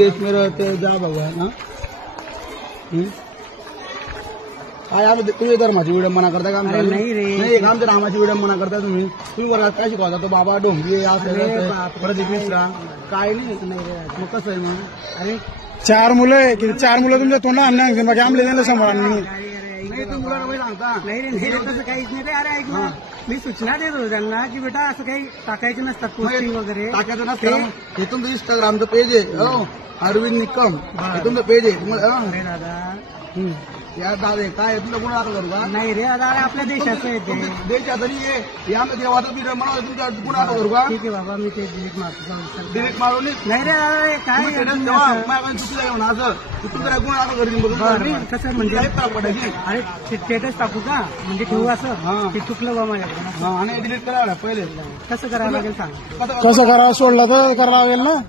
देश में रहते जा भगवान हाँ काय आम्ही तुम्ही धर्माची विडंबना करता का? नाही रे, नाही आमच्या रामाची विडंबना करता तुम्ही. तुम्ही वर्गात काय शिकवता? तो बाबा डोंबी असं प्रदीप मिश्रा काय नाही. मग कसं आहे मग? अरे चार मुलं आहे की चार मुलं तुमच्या तोंडात आणणार बाकी आमले त्यांना सांभाळा नाही तुम्ही मुलाला काही सांगता नाही रे, नाही रे, तसं काहीच नाही रे. अरे ऐक ना, मी सूचना देत होतो त्यांना की बेटा असं काही टाकायचे नसतात पोस्टिंग वगैरे. टाकायचं नसतं. हे तुमचं इंस्टाग्रामचं पेज आहे हो, अरविंद निकम हे तुमचं पेज आहे. तुम्हाला अरे दादा या दादा काय तुला कोण दाखल करू का? नाही रे दादा, अरे आपल्या देशाचं आहे ते. देशात हे आमच्या देवाचं मी म्हणा तुमच्या गुण दाखल करू का? ठीक आहे बाबा, मी ते डिलीट मारतो. डिरेक्ट मारून नाही रे दादा, हे काय आहे तुम्ही असं? चुकीचं आहे म्हणा असं तुमच्या गुण दाखल करीन बघून बरं, कसं म्हणजे पडायची अरे स्टेटस टाकू का म्हणजे ठेवू असं? ते चुकलं बा माझ्याकडे. आणि डिलीट करावं पहिले कसं करावं लागेल सांग. कसं करा सोडलं तर करावं लागेल ना.